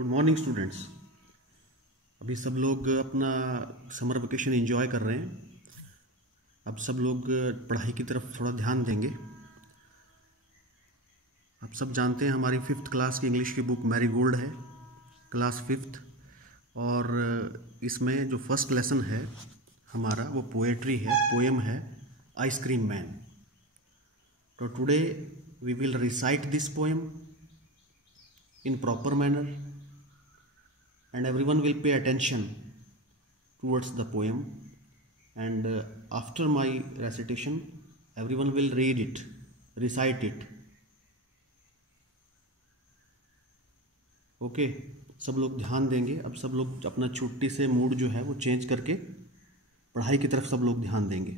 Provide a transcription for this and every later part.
Good morning students. अभी सब लोग अपना समर वेकेशन एंजॉय कर रहे हैं। अब सब लोग पढ़ाई की तरफ थोड़ा ध्यान देंगे। आप सब जानते हैं हमारी 5th क्लास की इंग्लिश की बुक मैरीगोल्ड है, क्लास 5th, और इसमें जो फर्स्ट लेसन है हमारा वो पोएट्री है, पोएम है आइसक्रीम मैन। तो today we will recite this poem in proper manner and everyone will pay attention towards the poem, and after my recitation everyone will read it, recite it. Okay, सब लोग ध्यान देंगे। अब सब लोग अपना छुट्टी से मूड जो है वो चेंज करके पढ़ाई की तरफ सब लोग ध्यान देंगे।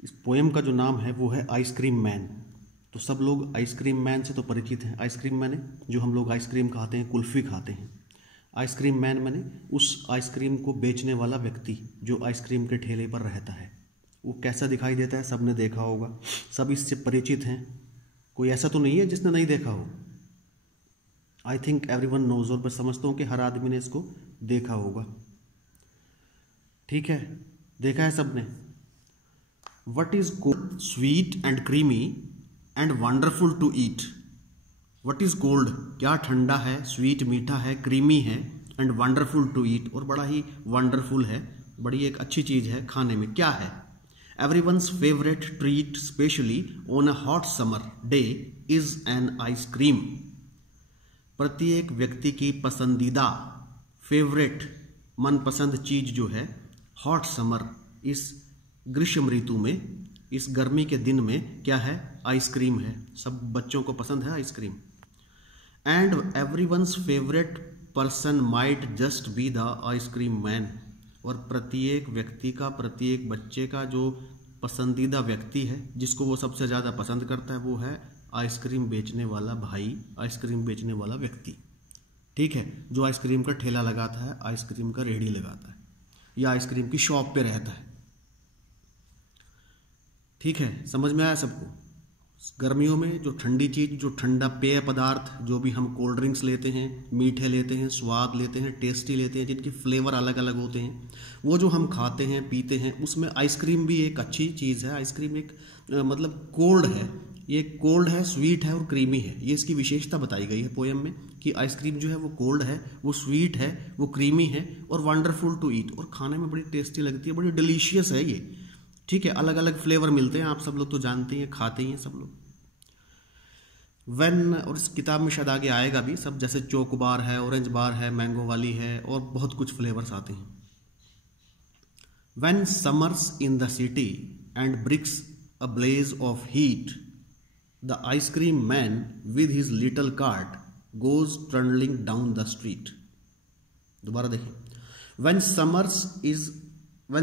इस पोएम का जो नाम है वो है आइसक्रीम मैन। तो सब लोग आइसक्रीम मैन से तो परिचित हैं। आइसक्रीम मैंने जो हम लोग आइसक्रीम खाते हैं, कुल्फ़ी खाते हैं। आइसक्रीम मैन मैंने उस आइसक्रीम को बेचने वाला व्यक्ति जो आइसक्रीम के ठेले पर रहता है। वो कैसा दिखाई देता है सब ने देखा होगा, सब इससे परिचित हैं। कोई ऐसा तो नहीं है जिसने नहीं देखा हो। आई थिंक एवरीवन नोज, और मैं समझता हूँ कि हर आदमी ने इसको देखा होगा। ठीक है, देखा है सब ने। What is cold, sweet and creamy and wonderful to eat. What is cold, क्या ठंडा है, स्वीट मीठा है, क्रीमी है, एंड वंडरफुल टू ईट, और बड़ा ही वंडरफुल है, बड़ी एक अच्छी चीज़ है खाने में। क्या है? Everyone's favourite treat specially on a hot summer day is an ice cream. प्रत्येक व्यक्ति की पसंदीदा, फेवरेट, मनपसंद चीज जो है हॉट समर, इस ग्रीष्म ऋतु में, इस गर्मी के दिन में क्या है? आइसक्रीम है। सब बच्चों को पसंद है ice cream. And everyone's favourite person might just be the ice cream man. और प्रत्येक व्यक्ति का, प्रत्येक बच्चे का जो पसंदीदा व्यक्ति है, जिसको वो सबसे ज़्यादा पसंद करता है, वो है आइसक्रीम बेचने वाला भाई, आइसक्रीम बेचने वाला व्यक्ति। ठीक है, जो आइसक्रीम का ठेला लगाता है, आइसक्रीम का रेहड़ी लगाता है, या आइसक्रीम की शॉप पे रहता है। ठीक है, समझ में आया सबको? गर्मियों में जो ठंडी चीज़, जो ठंडा पेय पदार्थ, जो भी हम कोल्ड ड्रिंक्स लेते हैं, मीठे लेते हैं, स्वाद लेते हैं, टेस्टी लेते हैं, जिनके फ्लेवर अलग अलग होते हैं, वो जो हम खाते हैं, पीते हैं, उसमें आइसक्रीम भी एक अच्छी चीज़ है। आइसक्रीम एक मतलब कोल्ड है, ये कोल्ड है, स्वीट है और क्रीमी है। ये इसकी विशेषता बताई गई है पोएम में कि आइसक्रीम जो है वो कोल्ड है, वो स्वीट है, वो क्रीमी है और वंडरफुल टू ईट, और खाने में बड़ी टेस्टी लगती है, बड़ी डिलीशियस है ये। ठीक है, अलग अलग फ्लेवर मिलते हैं, आप सब लोग तो जानते हैं, खाते ही हैं सब लोग। वेन, और इस किताब में शायद आगे आएगा भी सब, जैसे चोक बार है, ऑरेंज बार है, मैंगो वाली है, और बहुत कुछ फ्लेवर्स आते हैं। When summers in the city and bricks a blaze of heat, the ice cream man with his little cart goes trundling down the street. दोबारा देखिए। When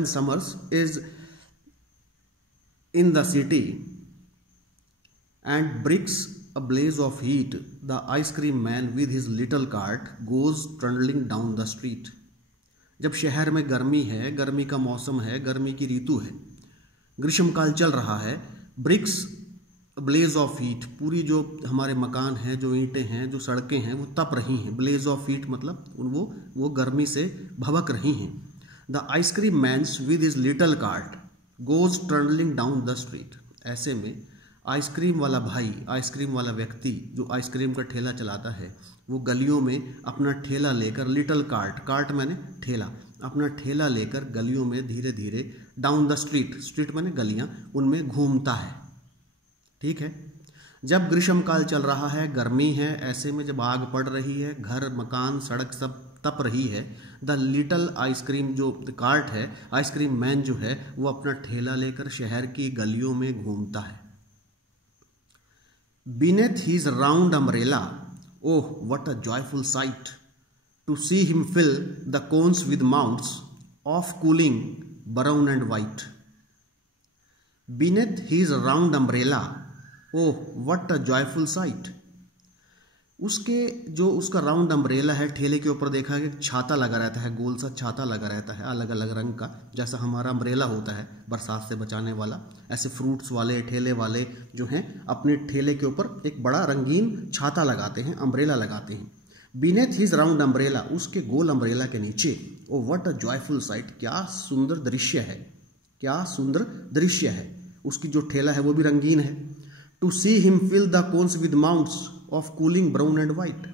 summers is in the city and bricks a blaze of heat, the ice cream man with his little cart goes trundling down the street. जब शहर में गर्मी है, गर्मी का मौसम है, गर्मी की ऋतु है, ग्रीष्मकाल चल रहा है, ब्रिक्स ब्लेज ऑफ हीट, पूरी जो हमारे मकान हैं, जो ईंटें हैं, जो सड़कें हैं, वो तप रही हैं। ब्लेज ऑफ हीट मतलब वो गर्मी से भभक रही हैं। The ice cream man's with his little cart goes trundling down the street. ऐसे में आइसक्रीम वाला भाई, आइसक्रीम वाला व्यक्ति जो आइसक्रीम का ठेला चलाता है, वो गलियों में अपना ठेला लेकर, लिटिल कार्ट, कार्ट मैंने ठेला, अपना ठेला लेकर गलियों में धीरे धीरे, डाउन द स्ट्रीट, स्ट्रीट मैंने गलियां, उनमें घूमता है। ठीक है, जब ग्रीष्मकाल चल रहा है, गर्मी है, ऐसे में जब आग पड़ रही है, घर, मकान, सड़क सब तप रही है, द लिटल आइसक्रीम जो कार्ट है, आइसक्रीम मैन जो है, वो अपना ठेला लेकर शहर की गलियों में घूमता है। Beneath his round umbrella, oh what a joyful sight to see him fill the cones with mounts of cooling brown and white. Beneath his round umbrella, oh what a joyful sight. उसके जो उसका round umbrella है, ठेले के ऊपर देखा कि छाता लगा रहता है, गोल सा छाता लगा रहता है, अलग अलग रंग का, जैसा हमारा अम्ब्रेला होता है बरसात से बचाने वाला। ऐसे फ्रूट्स वाले, ठेले वाले जो हैं, अपने ठेले के ऊपर एक बड़ा रंगीन छाता लगाते हैं, अम्ब्रेला लगाते हैं। बीनेथ हिज राउंड अम्ब्रेला, उसके गोल अम्ब्रेला के नीचे, oh what a joyful site, क्या सुंदर दृश्य है, क्या सुंदर दृश्य है। उसकी जो ठेला है वो भी रंगीन है। To see him fill the cones with mounts of cooling brown and white,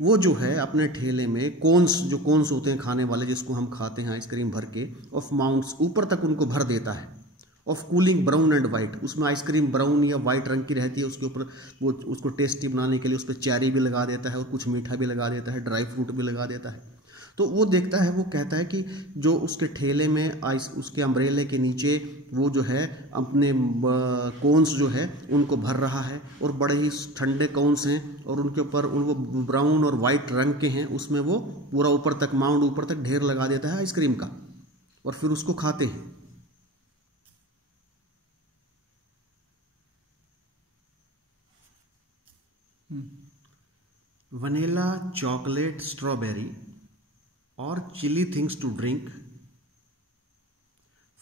वो जो है अपने ठेले में कोन्स, जो कोन्स होते हैं खाने वाले जिसको हम खाते हैं आइसक्रीम भर के, ऑफ माउंट्स, ऊपर तक उनको भर देता है, of cooling brown and white, उसमें आइसक्रीम ब्राउन या वाइट रंग की रहती है, उसके ऊपर वो उसको टेस्टी बनाने के लिए उस पर चेरी भी लगा देता है और कुछ मीठा भी लगा देता है, ड्राई फ्रूट भी लगा देता है। तो वो देखता है, वो कहता है कि जो उसके ठेले में उसके अम्ब्रेले के नीचे वो जो है अपने कोन्स जो है उनको भर रहा है, और बड़े ही ठंडे कोन्स हैं और उनके ऊपर वो ब्राउन और वाइट रंग के हैं, उसमें वो पूरा ऊपर तक माउंट ऊपर तक ढेर लगा देता है आइसक्रीम का, और फिर उसको खाते हैं। वनीला, चॉकलेट, स्ट्रॉबेरी और chilly things to drink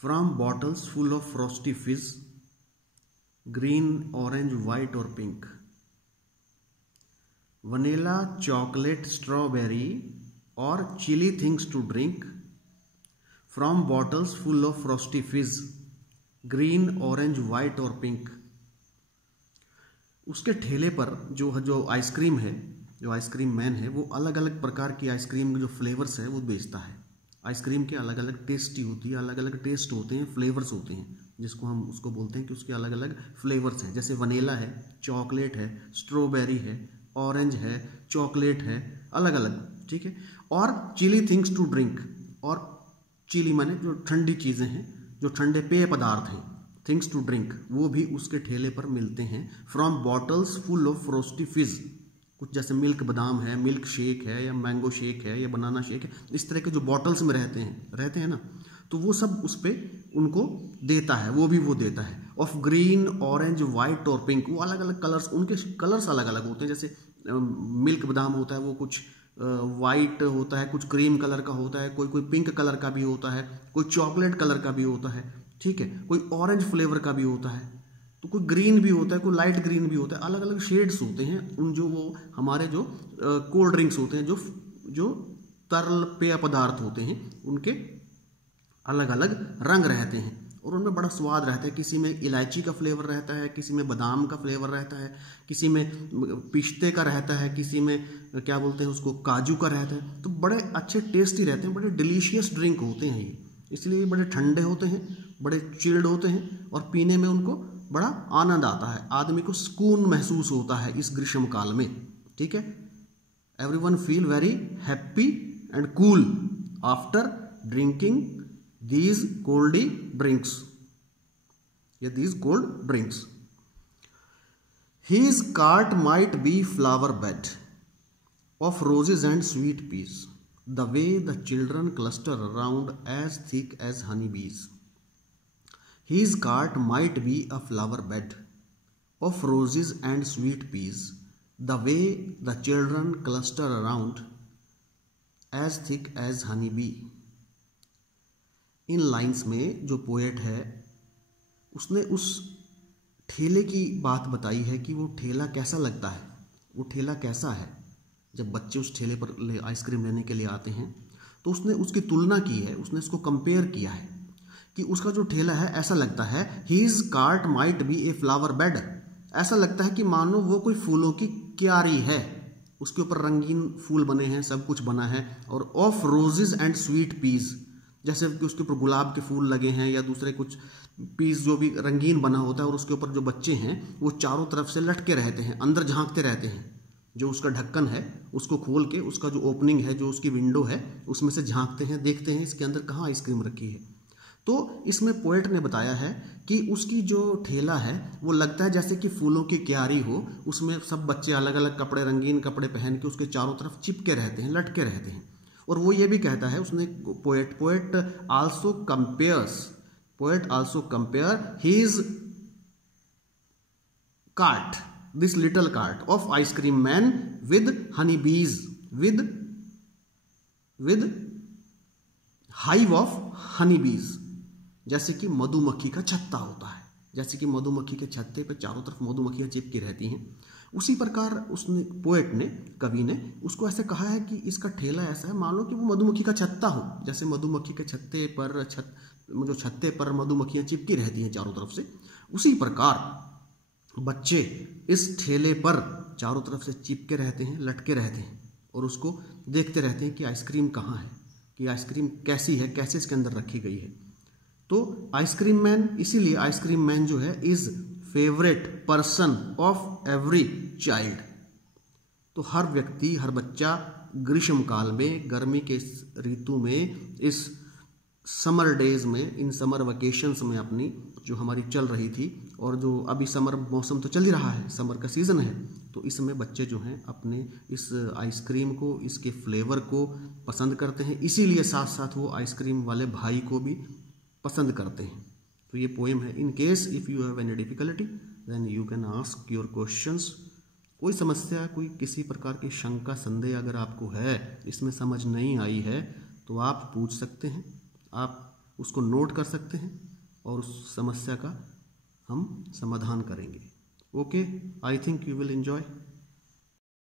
from bottles full of frosty fizz, green, orange, white और pink। वनीला, चॉकलेट, स्ट्रॉबेरी और chilly things to drink from bottles full of frosty fizz, green, orange, white और pink। उसके ठेले पर जो ice cream है, जो ice cream man है, वो अलग अलग प्रकार की आइसक्रीम के जो फ्लेवर्स है वो बेचता है। आइसक्रीम के अलग अलग टेस्टी होती है, अलग अलग टेस्ट होते हैं, फ्लेवर्स होते हैं, जिसको हम उसको बोलते हैं कि उसके अलग अलग फ्लेवर्स हैं। जैसे वनीला है, चॉकलेट है, स्ट्रॉबेरी है, ऑरेंज है, चॉकलेट है, अलग अलग, ठीक है। और चिली थिंग्स टू ड्रिंक, और चिली माने जो ठंडी चीज़ें हैं, जो ठंडे पेय पदार्थ हैं, थिंग्स टू ड्रिंक, वो भी उसके ठेले पर मिलते हैं। फ्रॉम बॉटल्स फुल ऑफ फ्रोस्टी फिज, कुछ जैसे मिल्क बादाम है, मिल्क शेक है, या मैंगो शेक है, या बनाना शेक है, इस तरह के जो बॉटल्स में रहते हैं ना, तो वो सब उस पर उनको देता है, वो भी वो देता है। ऑफ ग्रीन, ऑरेंज, वाइट और पिंक, वो अलग अलग कलर्स, उनके कलर्स अलग अलग होते हैं। जैसे मिल्क बादाम होता है वो कुछ वाइट होता है, कुछ क्रीम कलर का होता है, कोई पिंक कलर का भी होता है, कोई चॉकलेट कलर का भी होता है, ठीक है, कोई ऑरेंज फ्लेवर का भी होता है, तो कोई ग्रीन भी होता है, कोई लाइट ग्रीन भी होता है, अलग अलग शेड्स होते हैं उन जो वो हमारे जो कोल्ड ड्रिंक्स होते हैं, जो तरल पेय पदार्थ होते हैं, उनके अलग अलग रंग रहते हैं और उनमें बड़ा स्वाद रहता है। किसी में इलायची का फ्लेवर रहता है, किसी में बादाम का फ्लेवर रहता है, किसी में पिस्ते का रहता है, किसी में क्या बोलते हैं उसको, काजू का रहता है। तो बड़े अच्छे टेस्टी रहते हैं, बड़े डिलीशियस ड्रिंक होते हैं ये, इसलिए बड़े ठंडे होते हैं, बड़े चिल्ड होते हैं और पीने में उनको बड़ा आनंद आता है, आदमी को सुकून महसूस होता है इस ग्रीष्म काल में, ठीक है। Everyone feel very happy and cool after drinking these coldy drinks, yeah, these cold drinks. His cart might be flower bed of roses and sweet peas, the way the children cluster around as thick as honey bees. His cart might be a flower bed of roses and sweet peas, the way the children cluster around as thick as honey bee. In lines में जो poet है उसने उस ठेले की बात बताई है कि वो ठेला कैसा लगता है, वो ठेला कैसा है। जब बच्चे उस ठेले पर आइसक्रीम लेने के लिए आते हैं तो उसने उसकी तुलना की है, उसने इसको कंपेयर किया है कि उसका जो ठेला है ऐसा लगता है, his cart might be a flower bed, ऐसा लगता है कि मानो वो कोई फूलों की क्यारी है, उसके ऊपर रंगीन फूल बने हैं, सब कुछ बना है। और of roses and sweet peas, जैसे कि उसके ऊपर गुलाब के फूल लगे हैं या दूसरे कुछ पीस जो भी रंगीन बना होता है, और उसके ऊपर जो बच्चे हैं वो चारों तरफ से लटके रहते हैं, अंदर झांकते रहते हैं। जो उसका ढक्कन है उसको खोल के, उसका जो ओपनिंग है, जो उसकी विंडो है, उसमें से झांकते हैं, देखते हैं इसके अंदर कहाँ आइसक्रीम रखी है। तो इसमें पोएट ने बताया है कि उसकी जो ठेला है वो लगता है जैसे कि फूलों की क्यारी हो, उसमें सब बच्चे अलग अलग कपड़े, रंगीन कपड़े पहन के उसके चारों तरफ चिपके रहते हैं, लटके रहते हैं। और वो ये भी कहता है, उसने poet also compare his cart, this little cart of ice cream man with Honey बीज, विद हाइव ऑफ हनी बीज, जैसे कि मधुमक्खी का छत्ता होता है, जैसे कि मधुमक्खी के छत्ते पे चारों तरफ मधुमक्खियां चिपकी रहती हैं, उसी प्रकार उसने पोएट ने, कवि ने उसको ऐसे कहा है कि इसका ठेला ऐसा है, मान लो कि वो मधुमक्खी का छत्ता हो, जैसे मधुमक्खी के छत्ते पर जो छत्ते पर मधुमक्खियाँ चिपकी रहती हैं चारों तरफ से, उसी प्रकार बच्चे इस ठेले पर चारों तरफ से चिपके रहते हैं, लटके रहते हैं और उसको देखते रहते हैं कि आइसक्रीम कहाँ है, कि आइसक्रीम कैसी है, कैसे इसके अंदर रखी गई है। तो आइसक्रीम मैन, इसीलिए आइसक्रीम मैन जो है is favourite person of every child. तो हर व्यक्ति, हर बच्चा ग्रीष्म काल में, गर्मी के ऋतु में, इस समर डेज में, इन समर वेकेशंस में अपनी जो हमारी चल रही थी, और जो अभी समर मौसम तो चल ही रहा है, समर का सीज़न है, तो इसमें बच्चे जो हैं अपने इस आइसक्रीम को, इसके फ्लेवर को पसंद करते हैं, इसीलिए साथ साथ वो आइसक्रीम वाले भाई को भी पसंद करते हैं। तो ये पोएम है। In case if you have any difficulty then you can ask your questions. कोई समस्या, कोई किसी प्रकार की शंका, संदेह अगर आपको है, इसमें समझ नहीं आई है, तो आप पूछ सकते हैं, आप उसको नोट कर सकते हैं और उस समस्या का हम समाधान करेंगे। Okay, I think you will enjoy.